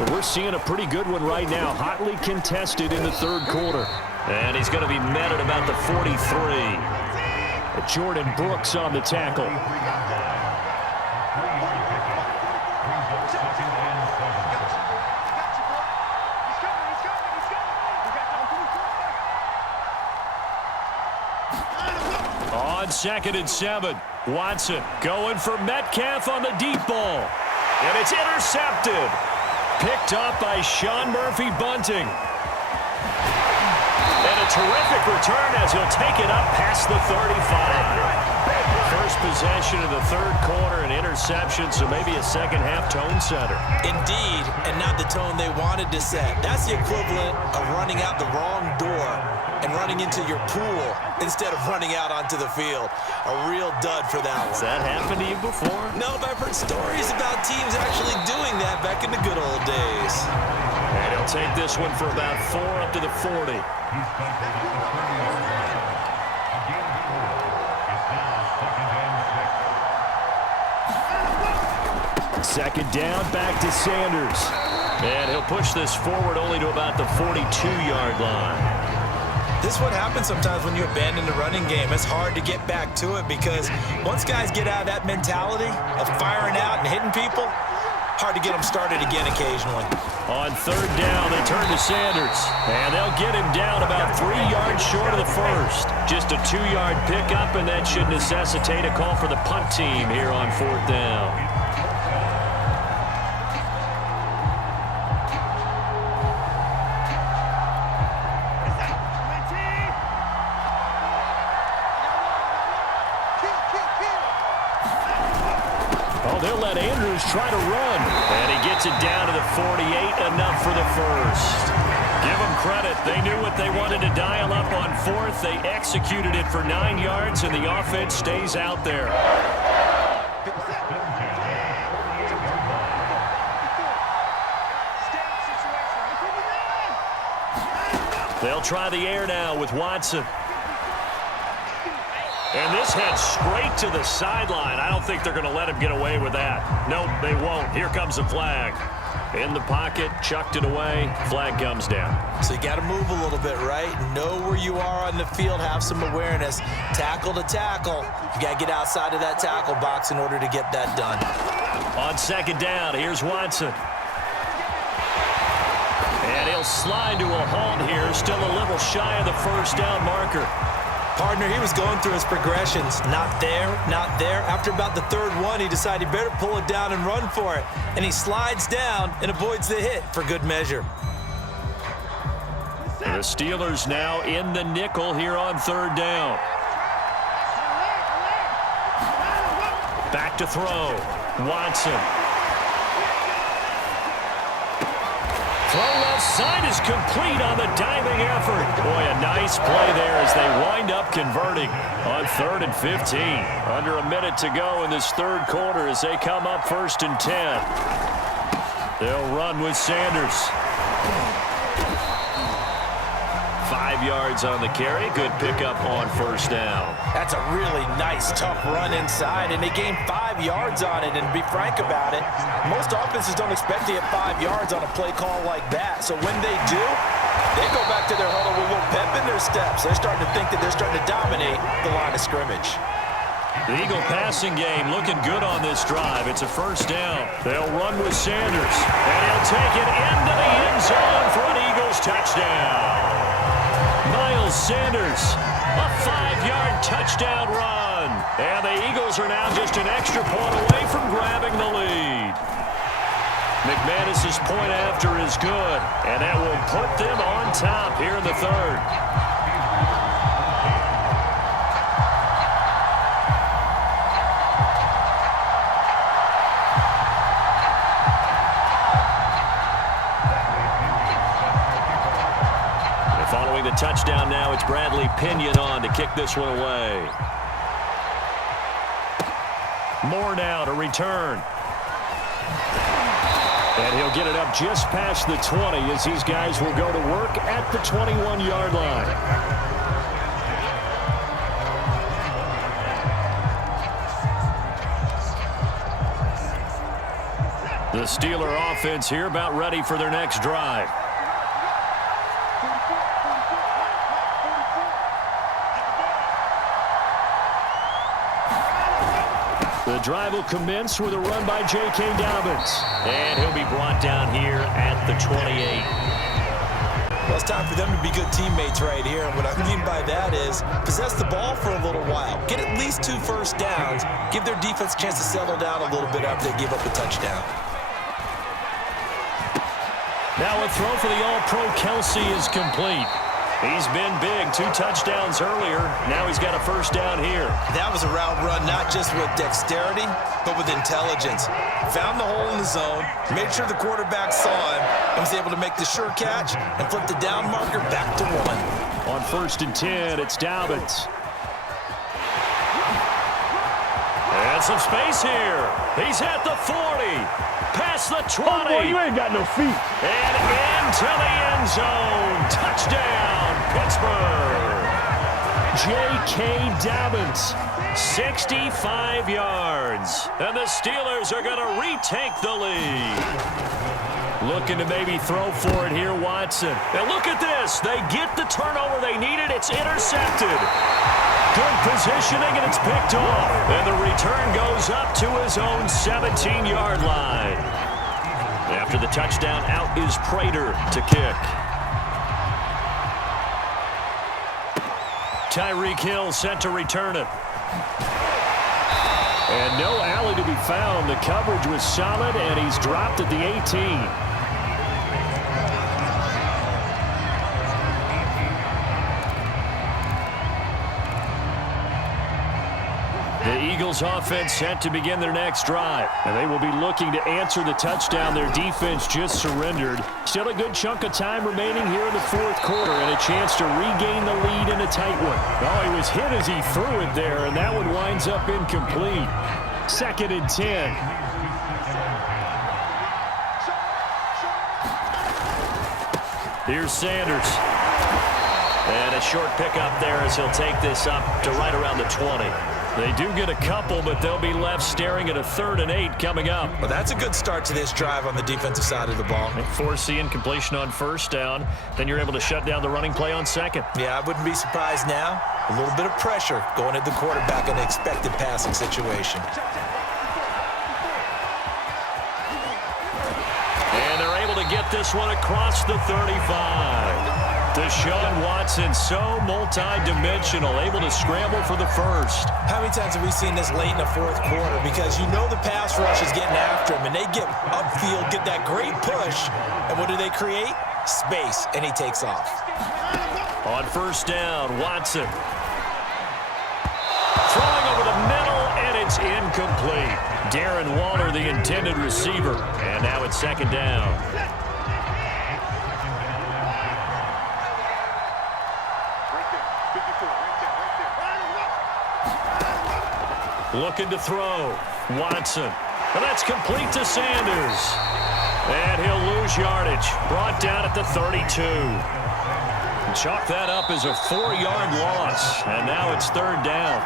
But we're seeing a pretty good one right now, hotly contested in the third quarter. And he's going to be met at about the 43. Jordan Brooks on the tackle. On 2nd and 7, Watson going for Metcalf on the deep ball. And it's intercepted. Picked up by Sean Murphy-Bunting. And a terrific return as he'll take it up past the 35. First possession of the third quarter, an interception, so maybe a second-half tone setter. Indeed, and not the tone they wanted to set. That's the equivalent of running out the wrong door and running into your pool instead of running out onto the field. A real dud for that one. Has that happened to you before? No, but I've heard stories about teams actually doing that back in the good old days. And he'll take this one for about 4 up to the 40. Second down, back to Sanders. And he'll push this forward only to about the 42-yard line. This is what happens sometimes when you abandon the running game. It's hard to get back to it because once guys get out of that mentality of firing out and hitting people, hard to get them started again occasionally. On third down, they turn to Sanders. And they'll get him down about 3 yards short of the first. Just a 2-yard pickup, and that should necessitate a call for the punt team here on 4th down. They'll let Andrews try to run. And he gets it down to the 48, enough for the first. Give them credit. They knew what they wanted to dial up on 4th. They executed it for 9 yards, and the offense stays out there. They'll try the air now with Watson. And this heads straight to the sideline. I don't think they're going to let him get away with that. Nope, they won't. Here comes a flag. In the pocket, chucked it away. Flag comes down. So you got to move a little bit, right? Know where you are on the field. Have some awareness. Tackle to tackle. You got to get outside of that tackle box in order to get that done. On second down, here's Watson. And he'll slide to a halt here. Still a little shy of the first down marker. Partner, he was going through his progressions. Not there, not there. After about the third one, he decided he better pull it down and run for it. And he slides down and avoids the hit for good measure. The Steelers now in the nickel here on third down. Back to throw. Watson. Throw left side is complete on the diving effort. Boy, a nice play there as they wind up converting on 3rd and 15. Under a minute to go in this third quarter as they come up 1st and 10. They'll run with Sanders. 5 yards on the carry. Good pickup on first down. That's a really nice, tough run inside, and they gained 5 yards on it. And to be frank about it, most offenses don't expect to get 5 yards on a play call like that. So when they do, they go back to their huddle with a little pep in their steps. They're starting to think that they're starting to dominate the line of scrimmage. The Eagle passing game looking good on this drive. It's a first down. They'll run with Sanders, and he'll take it into the end zone for an Eagles touchdown. Miles Sanders, a 5-yard touchdown run. And the Eagles are now just an extra point away from grabbing the lead. McManus's point after is good, and that will put them on top here in the third. Following the touchdown now, it's Bradley Pinion on to kick this one away. Moore now to return. And he'll get it up just past the 20 as these guys will go to work at the 21-yard line. The Steeler offense here about ready for their next drive. The drive will commence with a run by J.K. Dobbins. And he'll be brought down here at the 28. Well, it's time for them to be good teammates right here. And what I mean by that is possess the ball for a little while. Get at least 2 first downs. Give their defense a chance to settle down a little bit after they give up a touchdown. Now a throw for the All-Pro Kelsey is complete. He's been big, 2 touchdowns earlier. Now he's got a first down here. That was a route run not just with dexterity, but with intelligence. Found the hole in the zone, made sure the quarterback saw him, and was able to make the sure catch and flip the down marker back to 1. On 1st and 10, it's Dobbins. And some space here. He's at the 40. Past the 20. Oh, boy, you ain't got no feet. And into the end zone. Touchdown, Pittsburgh. J.K. Dobbins, 65 yards. And the Steelers are going to retake the lead. Looking to maybe throw for it here, Watson. And look at this. They get the turnover they needed. It's intercepted. Good positioning, and it's picked off. And the return goes up to his own 17-yard line. After the touchdown, out is Prater to kick. Tyreek Hill set to return it. And no alley to be found. The coverage was solid, and he's dropped at the 18. The Eagles offense set to begin their next drive, and they will be looking to answer the touchdown their defense just surrendered. Still a good chunk of time remaining here in the 4th quarter and a chance to regain the lead in a tight one. Oh, he was hit as he threw it there, and that one winds up incomplete. 2nd and 10. Here's Sanders. And a short pickup there as he'll take this up to right around the 20. They do get a couple, but they'll be left staring at a 3rd and 8 coming up. Well, that's a good start to this drive on the defensive side of the ball. Force the incompletion on 1st down. Then you're able to shut down the running play on 2nd. Yeah, I wouldn't be surprised now. A little bit of pressure going at the quarterback in an expected passing situation. And they're able to get this one across the 35. Deshaun Watson, so multi-dimensional, able to scramble for the first. How many times have we seen this late in the 4th quarter? Because you know the pass rush is getting after him, and they get upfield, get that great push, and what do they create? Space, and he takes off. On 1st down, Watson. Throwing over the middle, and it's incomplete. Darren Waller, the intended receiver, and now it's 2nd down. Looking to throw. Watson. And that's complete to Sanders. And he'll lose yardage. Brought down at the 32. Chalk that up as a 4-yard loss. And now it's 3rd down.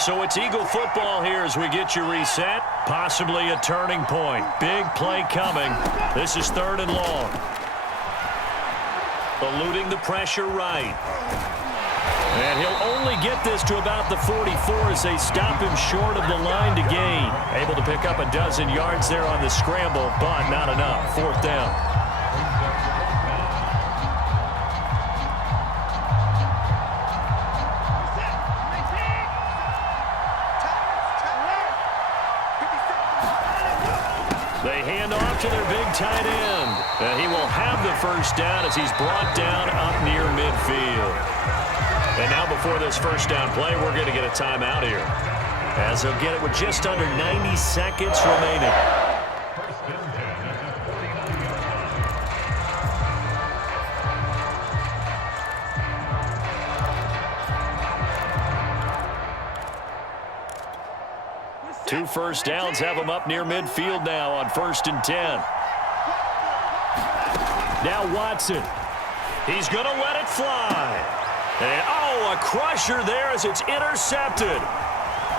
So it's Eagle football here as we get you reset. Possibly a turning point. Big play coming. This is 3rd and long. Eluding the pressure right. And he'll only get this to about the 44 as they stop him short of the line to gain. Able to pick up a dozen yards there on the scramble, but not enough. 4th down. They hand off to their big tight end. And he will have the first down as he's brought down up near midfield. And now before this first down play, we're going to get a timeout here, as they'll get it with just under 90 seconds remaining. Two first downs have them up near midfield now on 1st and 10. Now Watson. He's going to let it fly. And, oh, a crusher there as it's intercepted.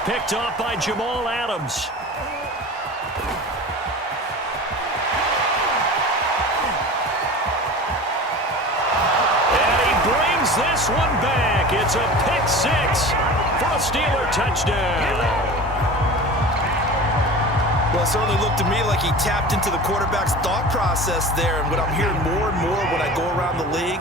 Picked off by Jamal Adams. And he brings this one back. It's a pick six for a Steeler touchdown. Well, it certainly looked to me like he tapped into the quarterback's thought process there. And what I'm hearing more and more when I go around the league,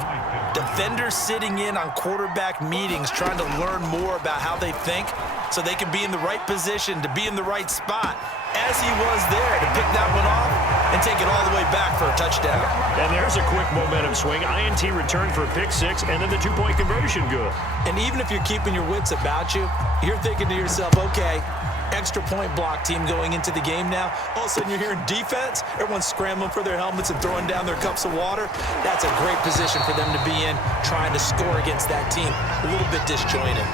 defenders sitting in on quarterback meetings trying to learn more about how they think so they can be in the right position, to be in the right spot, as he was there to pick that one off and take it all the way back for a touchdown. And there's a quick momentum swing. INT return for a pick six, and then the two-point conversion good. And even if you're keeping your wits about you, you're thinking to yourself, okay, extra point block team going into the game now. All of a sudden you're hearing defense. Everyone's scrambling for their helmets and throwing down their cups of water. That's a great position for them to be in, trying to score against that team. A little bit disjointed.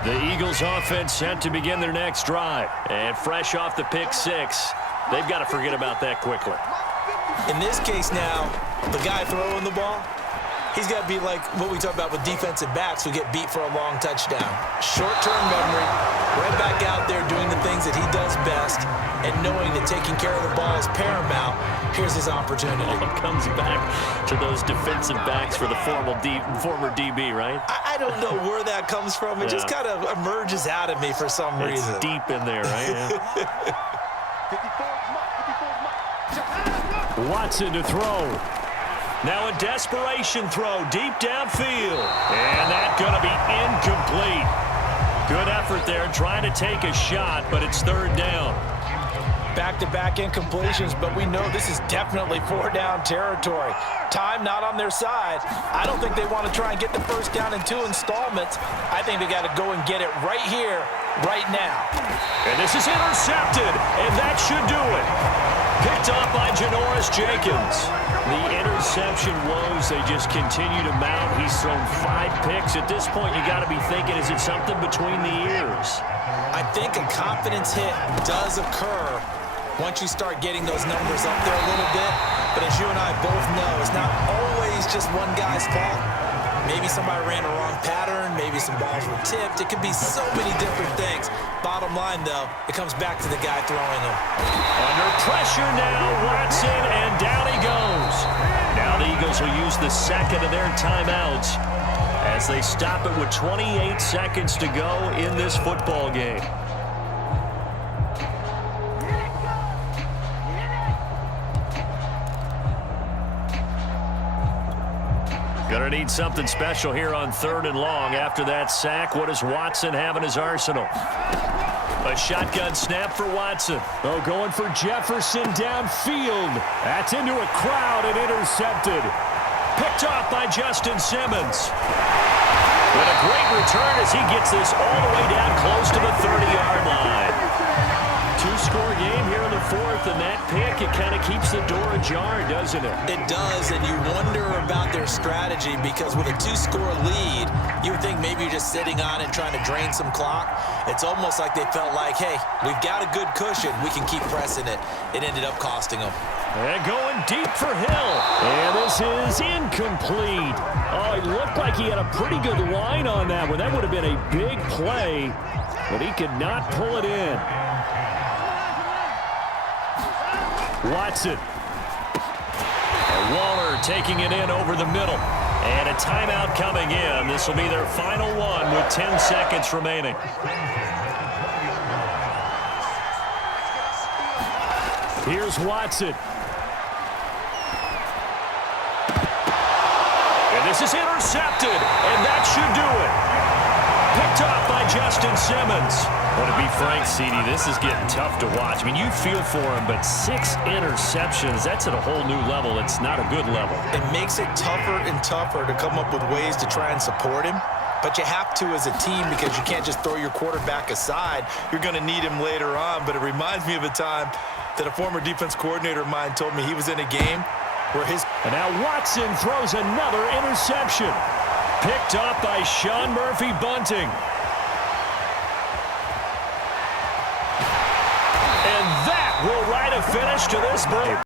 The Eagles offense set to begin their next drive. And fresh off the pick six, they've got to forget about that quickly. In this case now, the guy throwing the ball, he's got to be like what we talk about with defensive backs who get beat for a long touchdown. Short-term memory, right back out there doing the things that he does best, and knowing that taking care of the ball is paramount. Here's his opportunity. It comes back to those defensive backs for the former DB, right? I don't know where that comes from. It just kind of emerges out of me for some reason. It's deep in there, right? Yeah. Watson to throw. Now a desperation throw deep downfield. And that's going to be incomplete. Good effort there trying to take a shot, but it's third down. Back-to-back incompletions, but we know this is definitely four-down territory. Time not on their side. I don't think they want to try and get the first down in two installments. I think they got to go and get it right here, right now. And this is intercepted, and that should do it. Picked off by Janoris Jenkins. The interception woes, they just continue to mount. He's thrown 5 picks. At this point, you got to be thinking, is it something between the ears? I think a confidence hit does occur once you start getting those numbers up there a little bit. But as you and I both know, it's not always just one guy's fault. Maybe somebody ran a wrong pattern. Maybe some balls were tipped. It could be so many different things. Bottom line, though, it comes back to the guy throwing them. Under pressure now, Watson, and down he goes. Now the Eagles will use the second of their timeouts as they stop it with 28 seconds to go in this football game. Gonna need something special here on 3rd and long. After that sack, what does Watson have in his arsenal? A shotgun snap for Watson. Oh, going for Jefferson downfield. That's into a crowd and intercepted. Picked off by Justin Simmons. But a great return as he gets this all the way down close to the 30-yard line. 2-score game here in the 4th, and that pick, it kind of keeps the door ajar, doesn't it? It does, and you wonder about their strategy because with a 2-score lead, you would think maybe you're just sitting on it trying to drain some clock. It's almost like they felt like, hey, we've got a good cushion. We can keep pressing it. It ended up costing them. And going deep for Hill. And this is incomplete. Oh, it looked like he had a pretty good line on that one. That would have been a big play, but he could not pull it in. Watson. Waller taking it in over the middle. And a timeout coming in. This will be their final one with 10 seconds remaining. Here's Watson. And this is intercepted. And that should do it. Picked off by Justin Simmons. Well, to be frank, CD, this is getting tough to watch. I mean, you feel for him, but 6 interceptions, that's at a whole new level. It's not a good level. It makes it tougher and tougher to come up with ways to try and support him. But you have to as a team because you can't just throw your quarterback aside. You're going to need him later on. But it reminds me of a time that a former defense coordinator of mine told me he was in a game where his... And now Watson throws another interception. Picked off by Sean Murphy-Bunting. And that will write a finish to this break.